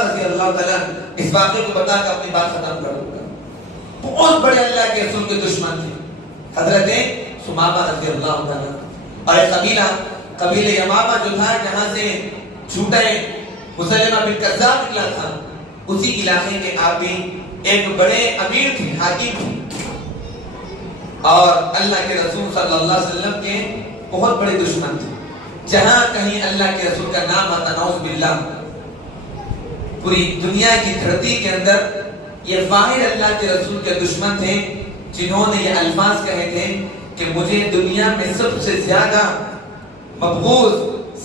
رضی اللہ تعالیٰ اس واقعے کو بتا کر اپنی بات ختم کر دوں گا. بہت بڑے اللہ کے رسول کے دشمن تھے حضرت ثمامہ رضی اللہ تعالیٰ. اور ایک قبیلہ یمامہ جو تھا جہاں سے جھوٹا مسلمہ بن کذاب نکلا تھا، اسی علاقے کے آپ بھی ایک بڑے امیر تھے، حاکم تھے، اور اللہ کے رسول صلی اللہ علیہ وسلم کے بہت بڑے دشمن تھے. جہاں کہیں اللہ کے رسول کا نام آتا نعوذ باللہ پوری دنیا کی دھرتی کے اندر یہ واحد اللہ کے رسول کے دشمن تھے جنہوں نے یہ الفاظ کہے تھے کہ مجھے دنیا میں سب سے زیادہ مقبوض،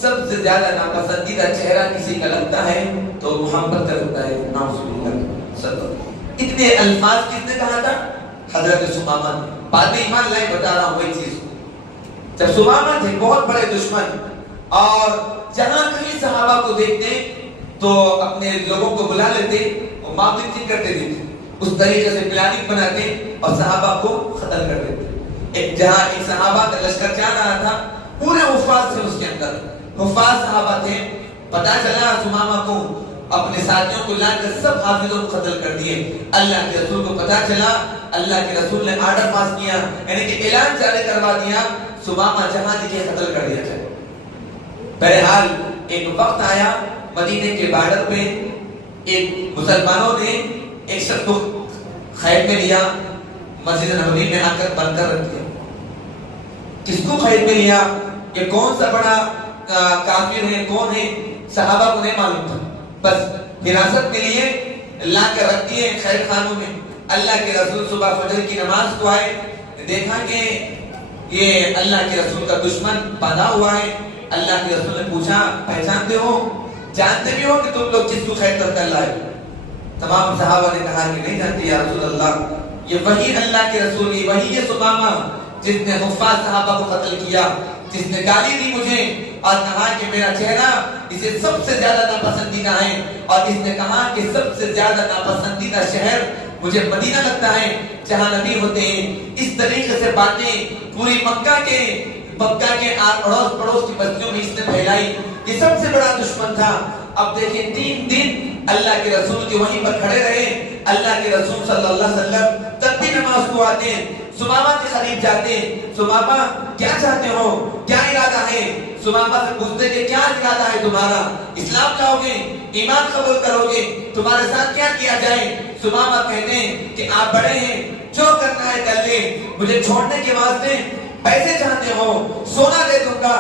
سب سے زیادہ ناپسندیدہ چہرہ کسی کا لگتا ہے تو محمد کا لگتا ہے. نعوذ باللہ صلی اللہ. اتنے الفاظ کس نے کہا تھا؟ حضرت ثمامہ نے. بعد میں ایمان لائے بتا رہا ہوں وہی چیز. جب ثمامہ تھے بہت بڑے دشمن، اور جہاں کہیں صحابہ کو دیکھتے تو اپنے لوگوں کو بلا لیتے اور معاملے کرتے تھے، اس طریقے سے پلاننگ بناتے اور صحابہ کو قتل کر دیتے. جہاں ایک صحابہ کا لشکر چل رہا تھا، پورے حفاظ تھے اس کے اندر، حفاظ صحابہ تھے. پتا چلا ثمامہ کو اپنے ساتھیوں کو لا کر سب حافظوں کو قتل کر دیے. اللہ کے رسول کو پتا چلا، اللہ کے رسول نے آرڈر پاس کیا، یعنی کہ اعلان جاری کروا دیا ثمامہ جہاں دکھے قتل کر دیا جائے. بہرحال ایک وقت آیا مدینے کے بارڈر پہ ایک مسلمانوں نے ایک شخص کو قید میں لیا، مسجد نبوی میں آ کر بند کر رکھ دیا. کس کو قید میں لیا، یہ کون سا بڑا کافر ہے، کون ہے، صحابہ کو نہیں معلوم تھا. بس حراست کے لیے لا کر رکھ دیے قید خانوں میں. اللہ کے رسول صبح فجر کی نماز کو آئے، دیکھا کہ یہ اللہ کے رسول کا دشمن باندھا ہوا ہے. اللہ کے رسول نے پوچھا پہچانتے ہو، جانتے بھی ہو کہ تم لوگ کس کو قید کر لائے؟ تمام صحابہ نے کہا کہ نہیں جانتے یا رسول اللہ، یہ وہی اللہ کے رسول، وہی یہ ثمامہ جس نے حفاظ صحابہ کو قتل کیا، جس نے گالی دی مجھے اور کہا کہ میرا چہرہ اسے سب سے زیادہ ناپسندیدہ ہے، اور اس نے کہا کہ سب سے زیادہ ناپسندیدہ شہر مجھے مدینہ لگتا ہے جہاں نبی ہوتے ہیں. اس طریقے سے باتیں پوری مکہ کے اڑوس پڑوس کی بستیوں میں اس نے پھیلائی. یہ سب سے بڑا دشمن تھا. اب دیکھیں 3 دن اللہ کے رسول کے وہیں پر کھڑے رہے. اللہ کے رسول صلی اللہ علیہ وسلم تب بھی نماز کو آتے ہیں، ثمامہ کے قریب جاتے ہیں. ثمامہ کیا چاہتے ہو، کیا ارادہ ہے؟ ثمامہ سے پوچھتے کہ کیا ارادہ ہے تمہارا، اسلام لاؤ گے، ایمان قبول کرو گے، تمہارے ساتھ کیا کیا جائے؟ ثمامہ کہتے ہیں کہ آپ بڑے ہیں، جو کرنا ہے کر لیں، مجھے چھوڑنے کے واسطے پیسے چاہتے ہو، سونا دے دوں گا،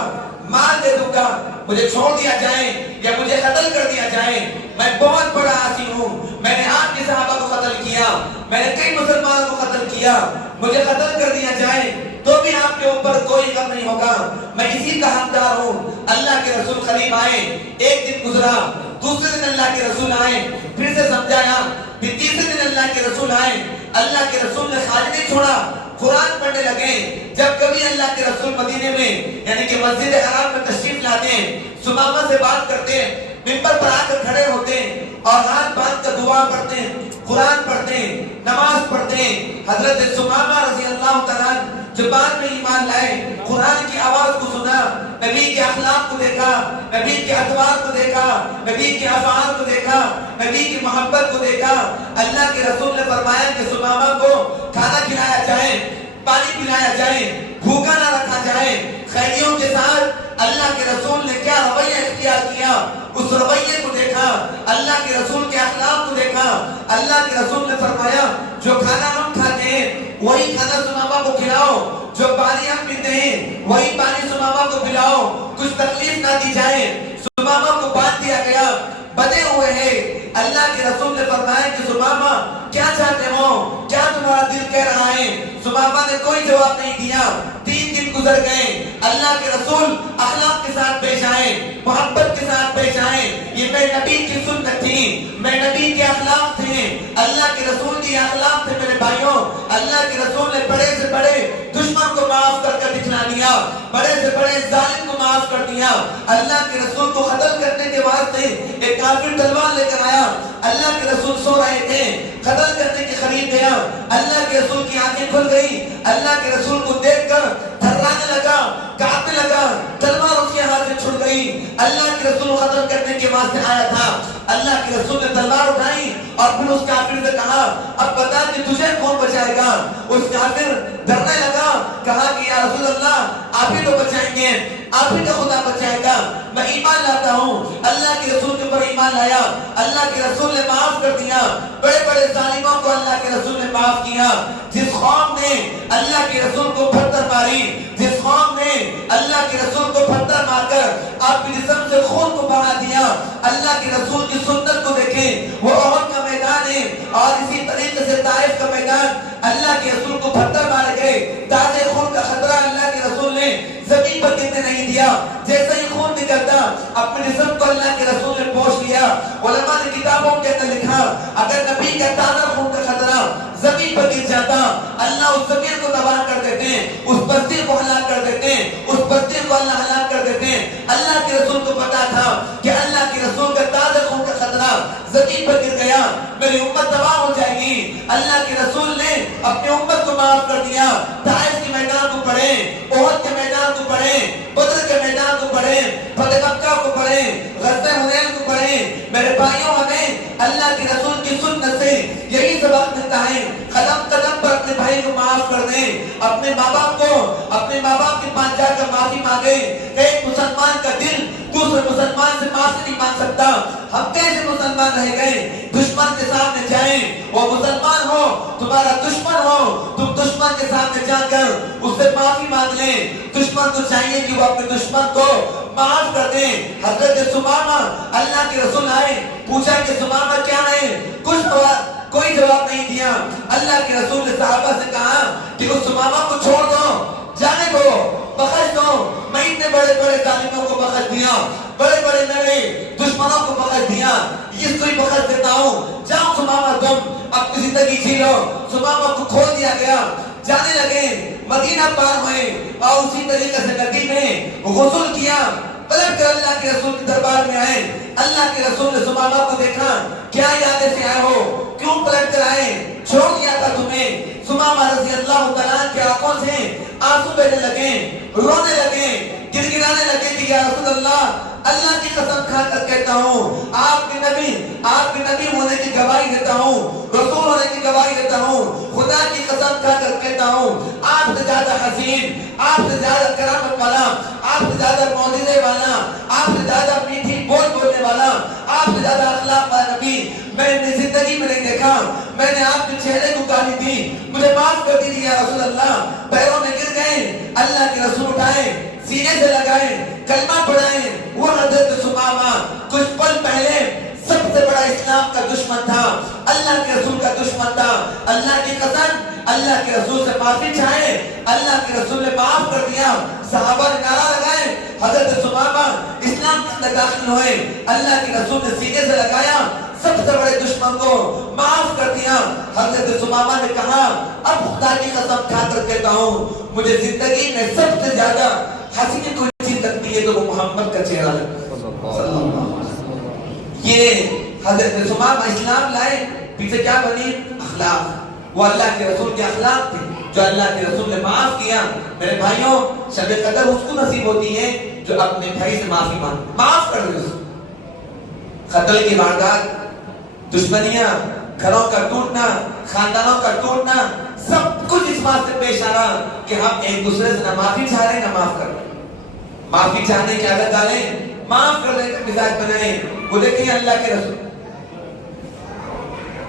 مال دے دوں گا، مجھے چھوڑ دیا جائے یا مجھے قتل کر دیا جائے. میں بہت بڑا عاصی ہوں، میں نے آپ کے صحابہ کو قتل کیا، میں نے کئی مسلمانوں کو قتل کیا، مجھے قتل کر دیا جائے تو بھی آپ کے اوپر کوئی غم نہیں ہوگا، میں اسی کا حقدار ہوں. اللہ کے رسول قریب آئے، ایک دن گزرا، دوسرے دن اللہ کے رسول آئے، پھر سے سمجھایا، پھر تیسرے دن اللہ کے رسول آئے. اللہ کے رسول نے خالی نہیں چھوڑا، قرآن پڑھنے لگے. جب کبھی اللہ کے رسول مدینے میں یعنی کہ مسجد حرام میں تشریف لاتے ہیں، ثمامہ سے بات کرتے ہیں، منبر پر آ کر کھڑے ہوتے ہیں اور ہاتھ باندھ کر دعا پڑھتے ہیں، قرآن پڑھتے ہیں، نماز پڑھتے ہیں. حضرت ثمامہ رضی اللہ تعالیٰ جو بعد میں ایمان لائے، قرآن کی آواز کو سنا، نبی کے اخلاق کو دیکھا، نبی کے اطوار کو دیکھا، نبی کے افعال کو دیکھا، نبی کی محبت کو دیکھا. اللہ کے رسول نے فرمایا کہ ثمامہ کو کھانا کھلایا جائے، پانی پلایا جائے، بھوکا نہ رکھا جائے. قیدیوں کے ساتھ اللہ کے رسول نے کیا رویہ اختیار کیا، اس رویے کو دیکھا، اللہ کے رسول کے اخلاق کو دیکھا. اللہ کے رسول نے فرمایا جو کھانا ہم کھاتے ہیں وہی کھانا ثمامہ کو کھلاؤ، جو پانی ہم پیتے ہیں وہی پانی ثمامہ کو پلاؤ، کچھ تکلیف نہ دی جائے. ثمامہ کو باندھ دیا گیا، بدے ہوئے ہیں. اللہ کے رسول نے فرمایا کہ ثمامہ کیا چاہتے ہو، کیا تمہارا دل کہہ رہا ہے؟ ثمامہ نے کوئی جواب نہیں دیا. 3 دن گزر گئے. اللہ کے رسول اخلاق کے ساتھ پیش آئے، محبت کے ساتھ پیش آئے. یہ میرے نبی کی سنت تھی، میرے نبی کے اخلاق تھے، اللہ کے رسول کی اخلاق تھے. میرے بھائیوں، اللہ کے رسول نے بڑے سے بڑے دشمن کو معاف کر کر دکھلا دیا، بڑے سے بڑے ظالم کو معاف کر دیا. اللہ کے رسول کو قتل کرنے کے واسطے ایک کافر تلوار لے کر آیا. اللہ کے رسول سو رہے تھے، قتل کرنے کے قریب گیا. اللہ کے رسول کی آنکھیں کھل گئی. اللہ کے رسول کو دیکھ کر تھرانے لگا، کانپنے لگا، تلوار اس کے ہاتھ سے چھوٹ گئی. اللہ کے رسول ختم کرنے کے واسطے آیا تھا. اللہ کے رسول نے تلوار اٹھائی اور پھر اس کافر سے کہا اب بتا کہ تجھے کون بچائے گا. اس کافر ڈرنے لگا, کہا کہ یا رسول اللہ آپ ہی تو بچائیں گے, آپ ہی کا خدا بچائے گا, میں ایمان لاتا ہوں. اللہ کے رسول کے اوپر ایمان لایا, اللہ کے رسول نے معاف کر دیا. بڑے بڑے ظالموں کو اللہ کے رسول نے معاف کیا. جس قوم نے اللہ کے رسول کو پتھر ماری, جس قوم نے اللہ کے رسول کو پتھر مار کر آپ کے جسم سے خون کو بہا دیا, اللہ کے رسول کی سنت کو دیکھیں, وہ احد کا میدان ہے اور اسی طریقے سے طائف کا میدان, اللہ کے رسول کو پتھر مارے گئے, تازے خون کا خطرہ اللہ کے رسول نے زمین پر گرنے نہیں دیا. جیسے ہی خون نکلتا اپنے جسم کو اللہ کے رسول نے پوچھ لیا. علماء نے کتابوں کے اندر لکھا اگر نبی کا تازہ خون کا خطرہ زمین پر گر جاتا اللہ اس زمین کو تباہ کر دیتے ہیں, اس بستی کو ہلاک کر دیتے ہیں, اس بستی کو اللہ ہلاک کر دیتے ہیں. اللہ کے رسول کو پتا تھا کہ اللہ کے رسول کا تازہ خون کا خطرہ زمین پر گر گیا میری امت تباہ ہو جائے گی. اللہ کے رسول نے اپنی امت کو معاف کر دیا. طائف کے میدان کو پڑھیں, احد کے میدان کو پڑھیں, بدر کے میدان کو پڑھیں, فتح مکہ کو پڑھیں, غزوہ حنین کو پڑھیں. میرے بھائیوں ہمیں اللہ کے رسول کی سنت سے یہی سبق ملتا ہے, قدم قدم پر اپنے بھائی کو معاف کر دیں. اپنے ماں باپ کے پاس جا کر معافی مانگے. ایک مسلمان کا دل دوسرے مسلمان سے معافی نہیں مانگ سکتا. ہم کیسے مسلمان رہ گئے, دشمن کے سامنے جائیں, وہ مسلمان ہو تمہارا دشمن ہو, تم دشمن کے سامنے جا کر اس سے معافی مانگ لیں. دشمن کو چاہیے کہ وہ اپنے دشمن کو معاف کر دیں. حضرت ثمامہ اللہ کے رسول آئے, پوچھا کہ ثمامہ کیا ہے, کوئی جواب نہیں دیا. اللہ کے رسول نے صحابہ سے کہا کہ اس ثمامہ کو چھوڑ دو, جانے دو, بخش دو. میں اتنے بڑے بڑے ظالموں کو بخش دیا, بڑے بڑے میرے دشمنوں کو بخش دیا, اس کو ہی بخش دیتا ہوں. جاؤ ثمامہ تم اپنی زندگی جی لو. ثمامہ کو کھول دیا گیا. جانے لگے, مدینہ پار ہوئے اور اسی طریقے سے ندی میں غسل کیا. پلٹ کر اللہ کے رسول کے دربار میں آئے. اللہ کے رسول نے ثمامہ کو دیکھا, کیا ارادے سے آئے ہو, کیوں پلٹ کر آئے, چھوڑ دیا تھا تمہیں. ثمامہ رضی اللہ تعالیٰ کی آنکھوں سے آنسو بہنے لگے, رونے لگے, گڑگڑانے لگے کہ یا رسول اللہ کی قسم کھا کر کہتا ہوں, آپ کے نبی ہونے کی گواہی دیتا ہوں, رسول ہونے کی گواہی دیتا ہوں, خدا کی قسم کھا کر کہتا ہوں, آپ سے زیادہ حسین, آپ سے زیادہ کرامت والا, آپ سے زیادہ معجزے والا, آپ سے زیادہ میٹھی بولنے والا, آپ سے زیادہ اخلاق والا نبی میں نے زندگی میں نہیں دیکھا. میں نے آپ کے چہرے کو گالی دی, مجھے معاف کر دیجیے یا رسول اللہ. پیروں میں گر گئے, اللہ کے رسول اٹھائے, سینے سے لگائے, کلمہ پڑھائے. وہ حضرت ثمامہ کچھ پل پہلے سب سے بڑا اسلام کا دشمن تھا, اللہ کے رسول کا دشمن تھا. اللہ کی قسم اللہ کے رسول سے معافی چاہے, اللہ کے رسول نے معاف کر دیا. صحابہ نے نعرہ لگائے, حضرت ثمامہ اسلام کے اندر داخل ہوئے. اللہ کے رسول نے سینے سے لگایا, سب سے بڑے دشمن کو معاف کر دیا. حضرت ثمامہ نے کہا اب خدا کی قسم کھا کر کہتا ہوں, مجھے زندگی میں سب سے زیادہ حسین کوئی چیز لگتی ہے تو وہ محمد کا چہرہ لگتا. یہ حضرت ثمامہ اسلام لائے, پیچھے کیا بنی, اخلاق. وہ اللہ کے رسول کے اخلاق تھے جو اللہ کے رسول نے معاف کیا. میرے بھائیوں, شب قدر اس کو نصیب ہوتی ہے جو اپنے بھائی سے معافی مانگے, معاف کر دے. قتل کی واردات, دشمنیاں, گھروں کا ٹوٹنا, خاندانوں کا ٹوٹنا, سب کچھ اس بات سے پیش آ رہا کہ ہم ایک دوسرے سے نہ معافی چاہ رہے نہ معاف کر رہے. معافی چاہنے کی عادت ڈالیں, معاف کرنے کا مزاج بنائیں. وہ دیکھیں اللہ کے رسول,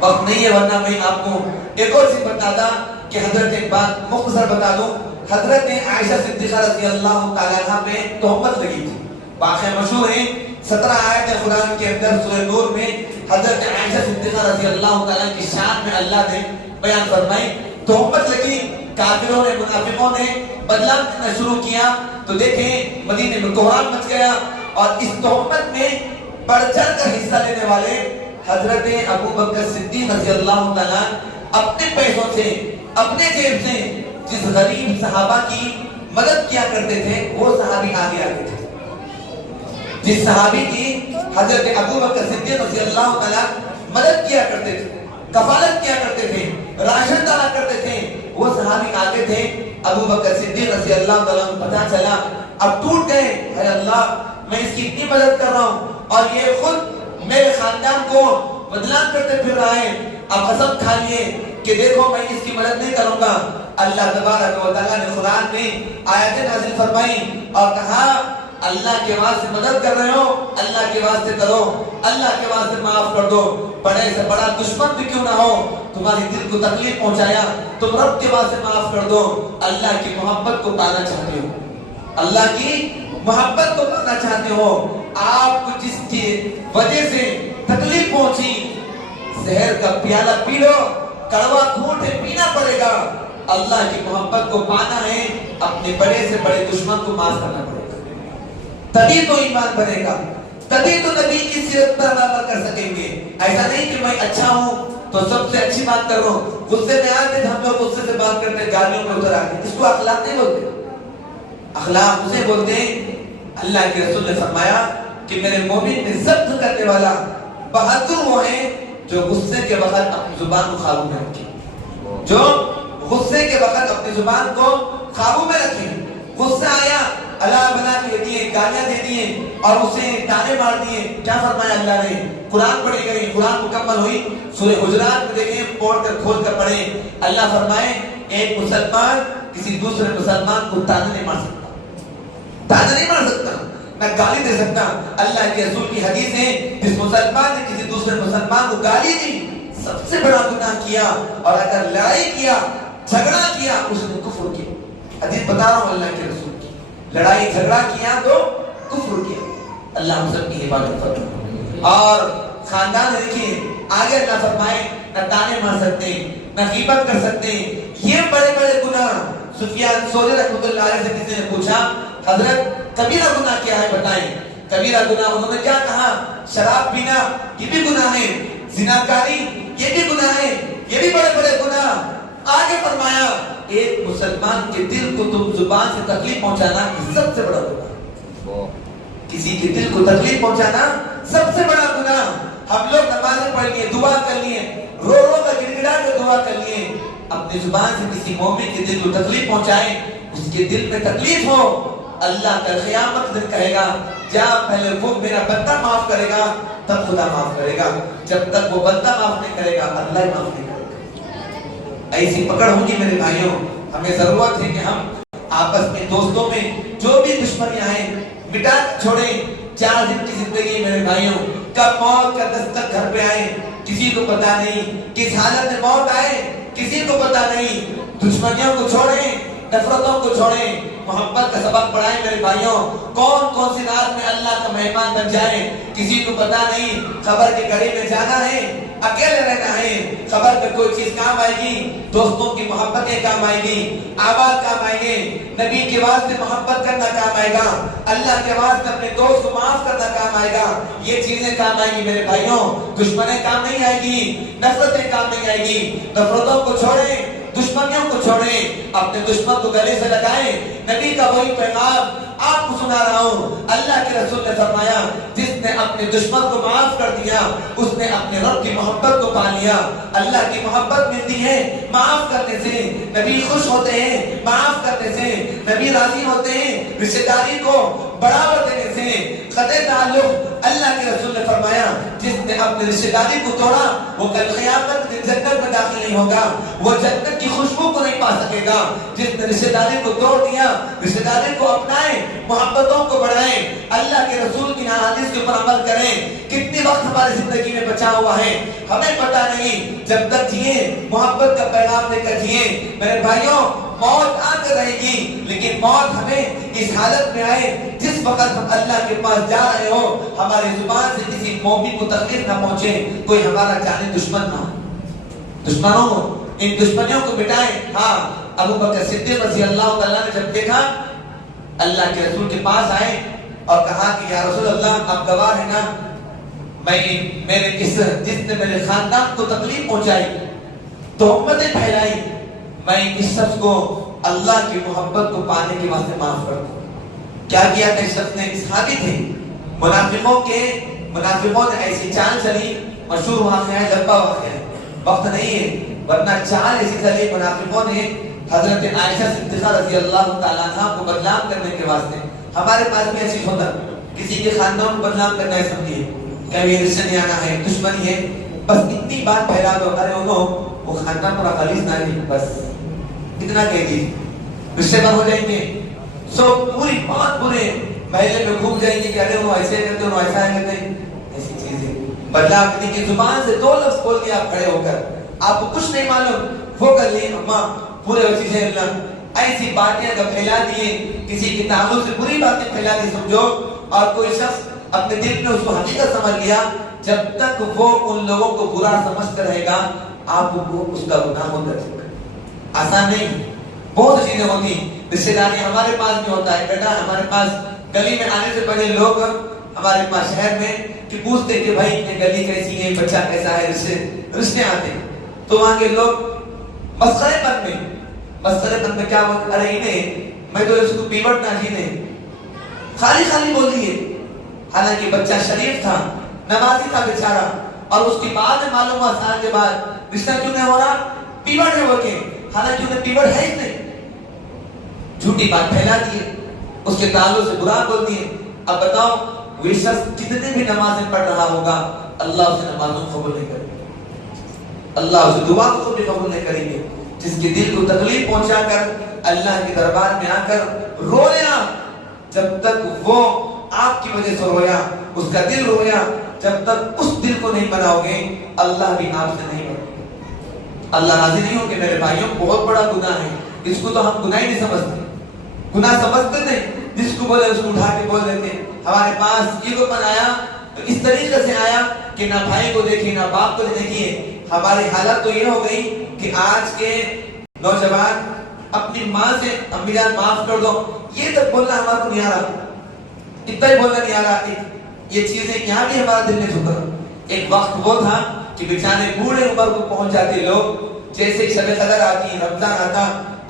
وقت نہیں ہے ورنہ میں آپ کو ایک اور چیز بتاتا کہ حضرت ایک بات مختصر بتا دوں. حضرت عائشہ صدیقہ رضی اللہ تعالیٰ عنہ پہ تہمت لگی تھی. واقعہ مشہور ہے, 17 آیت قرآن کے اندر سورہ نور میں حضرت عائشہ صدیقہ رضی اللہ تعالیٰ کی شان میں اللہ نے بیان فرمائی. تہمت لگی, کافروں نے, منافقوں نے بدنام کرنا شروع کیا. تو دیکھیں مدینے میں کوہرام مچ گیا اور اس تہمت میں بڑھ چڑھ کر حصہ لینے والے حضرت ابو بکر صدیق رضی اللہ تعالیٰ اپنے پیسوں سے, اپنے جیب سے جس غریب صحابہ کی مدد کیا کرتے تھے وہ صحابی آگے آگے تھے. جس صحابی کی حضرت ابو بکر صدیق رضی اللہ تعالیٰ مدد کیا کرتے تھے, کفالت کیا کرتے تھے, راشن ڈالا کرتے تھے, وہ صحابی آگے تھے. ابو بکر صدیق رضی اللہ تعالیٰ کو پتہ چلا اب ٹوٹ گئے, اے اللہ میں اس کی اتنی مدد کر رہا ہوں اور یہ خود میرے خاندان کو بدنام کرتے پھر رہا ہے، اب قسم کھا لیے کہ دیکھو میں اس کی مدد نہیں کروں گا۔ اللہ تبارک و تعالیٰ نے قرآن میں آیت نازل فرمائی اور کہا اللہ کے واسطے مدد کر رہے ہو، اللہ کے واسطے کرو، اللہ کے واسطے معاف کر دو۔ بڑے سے بڑا دشمن بھی کیوں نہ ہو، تمہاری دل کو تکلیف پہنچایا، تم رب کے واسطے معاف کر دو۔ اللہ کی محبت کو پانا چاہتے ہو، اللہ کی محبت کو پانا چاہتے ہو، آپ کو جس کی وجہ سے تکلیف پہنچی، زہر کا پیالہ پی لو، کڑوا گھونٹ پینا پڑے گا۔ اللہ کی محبت کو پانا ہے، اپنے بڑے سے بڑے دشمن کو معاف کرنا پڑے گا، تبھی تو ایمان بنے گا، تبھی تو نبی کی سیرت پر عمل کر سکیں گے۔ ایسا نہیں کہ میں اچھا ہوں تو سب سے اچھی بات کر رہا ہوں، غصے میں آتے ہم لوگ غصے سے بات کرتے ہیں، گالیوں میں اتر آتے ہیں، اس کو اخلاق نہیں بولتے۔ اخلاق اسے بولتے ہیں، اللہ کے رسول نے فرمایا کہ میرے مومن میں ضبط کرنے والا بہادر وہ ہے جو غصے کے وقت اپنی زبان کو قابو میں رکھے، جو غصے کے وقت اپنی زبان کو قابو میں رکھے۔ غصہ آیا، اللہ بنا کے دیے، گالیاں دے دیے اور اسے تانے مار دیے، کیا فرمایا اللہ نے؟ قرآن پڑھی گئی، قرآن مکمل ہوئی، سورہ حجرات میں دیکھیں، پڑھ کر کھول کر پڑھیں، اللہ فرمائے ایک مسلمان کسی دوسرے مسلمان کو تانا نہیں مار سکتا، تانا نہیں مار سکتا، نہ گالی دے سکتا۔ اللہ کے رسول کی حدیث ہے، جس مسلمان نے کسی دوسرے مسلمان کو گالی دی سب سے بڑا گناہ کیا، اور اگر لڑائی کیا، جھگڑا کیا، اس نے کفر کیا۔ حدیث بتا رہا ہوں اللہ کے رسول کی، لڑائی جھگڑا کیا تو کفر کیا۔ اللہ ہم سب کی حفاظت فرمائے۔ اور خاندان دیکھیے آگے اللہ فرمائے نہ تانے مار سکتے، نہ غیبت کر سکتے، یہ بڑے بڑے گناہ۔ سفیان ثوری رحمۃ اللہ علیہ سے کسی نے پوچھا حضرت کبیرہ گناہ کیا ہے بتائیں؟ کبیرہ گناہ انہوں نے کیا کہا؟ شراب پینا یہ بھی گناہ ہے، زناکاری یہ بھی گناہ ہے، یہ بھی بڑے بڑے گناہ۔ آگے فرمایا ایک مسلمان کے دل کو تم زبان سے تکلیف پہنچانا سب سے بڑا گناہ، کسی کے دل کو تکلیف پہنچانا سب سے بڑا گناہ۔ ہم لوگ نمازیں پڑھ لیے، دعا کر لیے، رو رو کر گڑگڑا کر دعا کر لیے، اپنی زبان سے کسی مومن کے دل کو تکلیف پہنچائیں، اس کے دل میں تکلیف ہو، اللہ کا قیامت دن کہے گا جا پہلے وہ میرا بندہ معاف کرے گا تب خدا معاف کرے گا، جب تک وہ بندہ معاف نہیں کرے گا اللہ ہی معاف نہیں کرے گا۔ ایسی پکڑ ہوگی میرے بھائیوں، ہمیں ضرورت ہے کہ ہم آپس میں دوستوں میں جو بھی دشمنیاں ہیں مٹا چھوڑیں۔ 4 دن کی زندگی میرے بھائیوں، کب موت کا دستک گھر پہ آئے کسی کو پتا نہیں، کس حالت میں موت آئے کسی کو پتا نہیں۔ دشمنیوں کو چھوڑیں، نفرتوں کو چھوڑیں، محبت کا سبق پڑھائیں میرے بھائیوں۔ کون سی رات میں اللہ کا مہمان بن جائے کسی کو پتا نہیں۔ قبر کے قریب میں جانا ہے، اکیلے رہنا ہے، قبر میں کوئی چیز کام آئے گی؟ دوستوں کی محبتیں کام آئے گی، آواز کام آئے گی، نبی کے واسطے محبت کرنا کام آئے گا، اللہ کے واسطے اپنے دوست کو معاف کرنا کام آئے گا، یہ چیزیں کام آئے گی میرے بھائیوں۔ دشمنیں کام نہیں آئے گی، نفرتیں کام نہیں آئے گی۔ نفرتوں کو چھوڑیں، دشمنیوں کو چھوڑیں، اپنے دشمن کو گلے سے لگائیں۔ نبی کا وہی پیغام آپ کو سنا رہا ہوں، اللہ کے رسول نے فرمایا جس نے اپنے دشمن کو معاف کر دیا اس نے اپنے رب کی محبت کو پا لیا۔ اللہ کی محبت ملتی ہے معاف کرنے سے، نبی خوش ہوتے ہیں معاف کرنے سے، نبی راضی ہوتے ہیں رشتہ داری کو بڑھاوا دینے سے، قطع تعلق۔ اللہ کے رسول نے فرمایا جس نے اپنی رشتہ داری کو توڑا وہ کل قیامت میں جنت میں داخل نہیں ہوگا، وہ جنت کی خوشبو کو نہیں پا سکے گا۔ جس نے رشتہ داری کو توڑ دیا، رشتہ داری کو اپنائیں، محبتوں کو بڑھائیں، اللہ کے رسول کی حدیث کے اوپر عمل کریں۔ کتنی وقت ہماری زندگی میں بچا ہوا ہے ہمیں پتہ نہیں، جب تک جیے محبت کا پیغام لے کر جیے۔ میرے بھائیوں موت آ کر رہے گی، لیکن موت ہمیں اس حالت میں آئے جس وقت ہم اللہ کے پاس جا رہے ہو ہماری زبان سے کسی مومن کو تکلیف نہ پہنچے، کوئی ہمارا جانے دشمن نہ ہو۔ دشمنوں کو، ان دشمنیوں کو مٹائیں۔ ہاں ابو بکر صدیق رضی اللہ تعالیٰ نے جب دیکھا اللہ کے رسول کے پاس آئے اور کہا کہ یا رسول اللہ آپ گواہ ہیں نا، جس نے میرے خاندان کو تکلیف پہنچائی، تہمتیں پھیلائی، میں اس شخص کو اللہ کی محبت کو پانے کے واسطے معاف کر دوں۔ کیا کیا کہ اس شخص نے صحابی تھے، منافقوں نے ایسی چال چلی، مشہور واقعہ ہے، لمبا واقعہ ہے، وقت نہیں ہے، ورنہ چال ایسی چلی منافقوں نے حضرت عائشہ صدیقہ رضی اللہ تعالیٰ عنہ کو بدنام کرنے کے واسطے۔ ہمارے پاس بھی ایسی ہوتا کسی کے خاندان کو بدنام کرنا ہے سمجھیے، کہ یہ رشتہ نہیں آنا ہے، دشمنی ہے، بس اتنی بات پھیلا دو، ارے وہ خاندان پورا خلیص نہ نہیں، بس اتنا کہہ دیجیے، رشتے دار ہو جائیں گے، سو پوری بہت برے محلے میں گھوم جائیں گے کہ ارے وہ ایسے کرتے ہیں، وہ ایسا کرتے ہیں، ایسی چیزیں بدلا کرنے کی زبان سے 2 لفظ بول کے آپ کھڑے ہو کر، آپ کو کچھ نہیں معلوم، وہ کر لیے اماں پورے چیزیں اللہ ایسی باتیں اگر پھیلا دیے، کسی کے تعلق سے بری باتیں پھیلا دی سمجھو، اور کوئی شخص اپنے دل میں اس کو حقیقت سمجھ لیا، جب تک وہ ان لوگوں کو برا سمجھتا رہے گا آپ کو اس کا گناہ ہوتا رہے گا۔ آسان نہیں، بہت چیزیں ہوتی، رشتے داری ہمارے پاس بھی ہوتا ہے، بیٹا ہمارے پاس گلی میں آنے سے پہلے لوگ ہمارے پاس شہر میں کہ پوچھتے کہ بھائی یہ گلی کیسی ہے، بچہ کیسا ہے، رشتے آتے، تو وہاں کے لوگ مسخرے پن میں کیا بولتے، ارے انہیں میں تو اس کو پیوٹ نہ جینے، خالی بول دیے، حالانکہ بچہ شریف تھا، نمازی تھا بیچارہ، اور اس کی بعد میں معلوم ہوا سال کے بعد رشتہ کیوں نہیں ہو رہا، پیوٹ ہے وہ کہ، حالانکہ انہیں پیوٹ ہے ہی نہیں، جھوٹی بات پھیلا دیے، اس کے تعلق سے برا بول دیے۔ اب بتاؤ وہ شخص کتنے بھی نمازیں پڑھ رہا ہوگا، اللہ اسے نمازوں کو قبول نہیں کرے گا، اللہ اسے دعا کو بھی قبول نہیں کریں گے۔ جس کے دل کو تکلیف پہنچا کر اللہ کے دربار میں آ کر رویا، جب تک وہ آپ کی وجہ سے رویا، اس کا دل رویا، جب تک اس دل کو نہیں بناؤ گے اللہ بھی آپ سے نہیں بنائے گا۔ اللہ راضی نہیں ہو کہ میرے بھائیوں بہت بڑا گناہ ہے، اس کو تو ہم گناہ ہی نہیں سمجھتے، گناہ سمجھتے تھے، جس کو بولے اس کو اٹھا کے بول دیتے۔ ہمارے پاس ایگو پن آیا تو اس طریقے سے آیا کہ نہ بھائی کو دیکھیے نہ باپ کو دیکھیے، ہماری حالت تو یہ ہو گئی کہ آج کے نوجوان اپنی ماں سے امی جان معاف کر دو، یہ تک بولنا ہمارا نہیں آ رہا، اتنا ہی بولنا نہیں آ رہا، یہ چیزیں یہاں بھی ہمارا دل نہیں جھکا۔ ایک وقت وہ تھا کہ بیچارے بوڑھے عمر کو پہنچ جاتے لوگ، جیسے شب قدر آتی، رمضان آتا،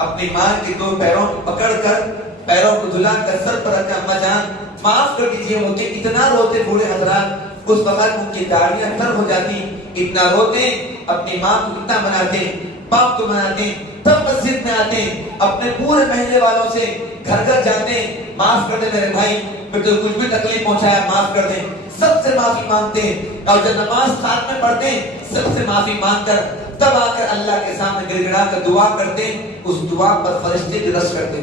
اپنی ماں کے 2 پیروں پکڑ کر، پیروں کو دھلا کر سر پر رکھ کر، اماں جان معاف کر دیجیے، ہوتے اتنا روتے بوڑھے حضرات، اس وقت ان کی داڑیاں تر ہو جاتی، اتنا روتے، اپنی ماں کو اتنا مناتے، باپ کو مناتے، تب مسجد میں آتے، اپنے پورے محلے والوں سے گھر گھر جاتے، معاف کر دے میرے بھائی، میں تو کچھ بھی تکلیف پہنچایا معاف کر دے، سب سے معافی مانگتے، اور جب نماز خاتمے میں پڑھتے سب سے معافی مانگ کر تب آ کر اللہ کے سامنے گڑ گڑا کر دعا کرتے، اس دعا پر فرشتے بھی رش کرتے،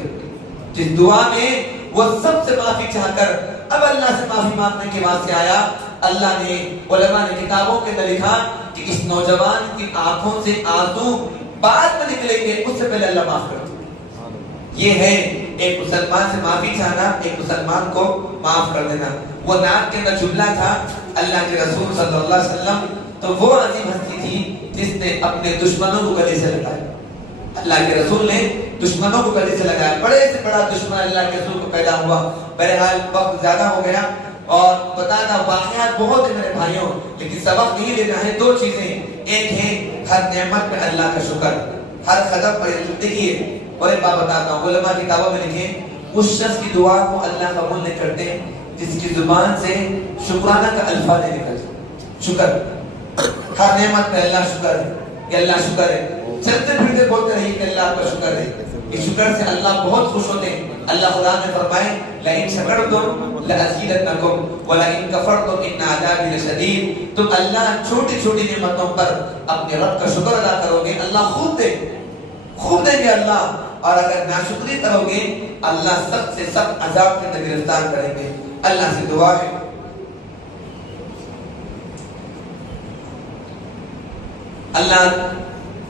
جس دعا میں وہ سب سے معافی چاہ کر اب اللہ سے معافی مانگنے کے واسطے آیا، اللہ نے علماء نے کتابوں کے اندر لکھا کہ اس نوجوان کی آنکھوں سے آنسو بعد میں نکلیں گے، اس سے پہلے اللہ معاف کر دے۔ یہ ہے ایک مسلمان سے معافی چاہنا، ایک مسلمان کو معاف کر دینا۔ وہ نعت کے اندر جملہ تھا، اللہ کے رسول صلی اللہ علیہ وسلم تو وہ عظیم ہستی تھی جس نے اپنے دشمنوں کو گلے سے لگایا۔ اللہ کے رسول نے دشمنوں کو گلے سے لگایا، بڑے سے بڑا دشمن اللہ کے رسول کو پیدا ہوا۔ بہرحال وقت زیادہ ہو گیا اور بتانا واقعات بہت ہیں میرے بھائیوں، لیکن سبق نہیں لینا ہے، 2 چیزیں، ایک ہے ہر نعمت پہ اللہ کا شکر، ہر قدم پر دیکھیے، اور ایک بات بتاتا ہوں، علماء کتابوں میں لکھے اس شخص کی دعا کو اللہ قبول نہیں کرتے جس کی زبان سے شکرانہ کا الفاظ نہیں نکلتے۔ شکر، ہر نعمت پہ اللہ شکر ہے، کہ اللہ شکر ہے، چلتے پھرتے بولتے رہیے کہ اللہ کا شکر ہے، اس شکر سے اللہ بہت خوش ہوتے ہیں۔ اللہ خدا نے فرمائے لَإِن شَكَرْتُمْ لَأَزِيدَنَّكُمْ وَلَإِن كَفَرْتُمْ إِنَّ عَذَابِي لَشَدِيدٌ۔ تم اللہ چھوٹی چھوٹی نعمتوں پر اپنے رب کا شکر ادا کرو گے، اللہ خوب دیں گے اللہ، اور اگر ناشکری کرو گے اللہ سخت سے سخت عذاب کے اندر گرفتار کریں گے۔ اللہ سے دعا ہے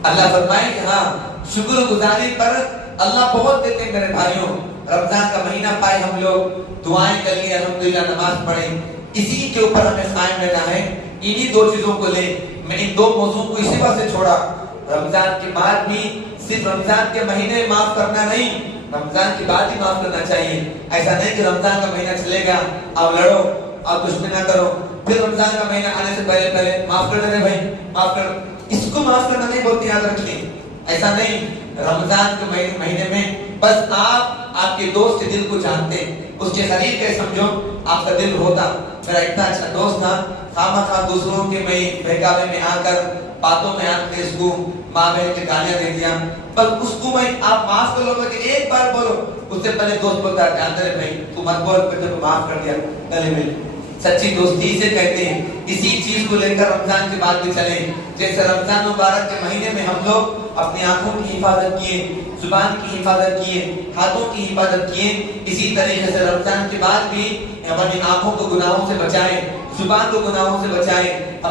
اللہ فرمائے کہ ہاں شکر گزاری پر اللہ بہت دیتے ہیں میرے بھائیوں۔ رمضان کا مہینہ پائے ہم لوگ دعائیں کر لی، الحمدللہ نماز پڑھیں، اسی کے اوپر ہمیں قائم رہنا ہے، انہی 2 چیزوں کو لیں۔ میں ان 2 موضوع کو اسی وقت سے چھوڑا، رمضان کے بعد بھی صرف رمضان کے مہینے معاف کرنا نہیں، رمضان کے بعد ہی معاف کرنا چاہیے۔ ایسا نہیں کہ رمضان کا مہینہ چلے گا آپ لڑو آپ دشمنی نہ کرو، پھر رمضان کا مہینہ آنے سے پہلے معاف کر دے بھائی، معاف کر، اس کو معاف کرنا نہیں بولتے، یاد رکھیں ایسا نہیں۔ رمضان کے مہینے میں بس آپ کے دوست کے دل کو جانتے ہیں، اس کے قریب کے سمجھو آپ کا دل ہوتا میرا اتنا اچھا دوست تھا خواہ دوسروں کے میں بہکاوے میں آ کر باتوں میں آ کے اس کو ماں بہن کے گالیاں دے دیا بس اس کو میں آپ معاف کر لو کہ ایک بار بولو اس سے پہلے دوست بولتا ہے جانتے رہے بھائی تو مت بول پھر تو معاف کر دیا گلے میں سچی دوستی سے کہتے ہیں اسی چیز کو لے کر رمضان کے بعد بھی چلیں جیسے رمضان مبارک کے مہینے میں ہم لوگ اپنی آنکھوں کی حفاظت کیے زبان کی حفاظت کیے ہاتھوں کی حفاظت کیے اسی طریقے سے رمضان کے بعد بھی اپنی آنکھوں کو گناہوں سے بچائیں زبان کو گناہوں سے بچائیں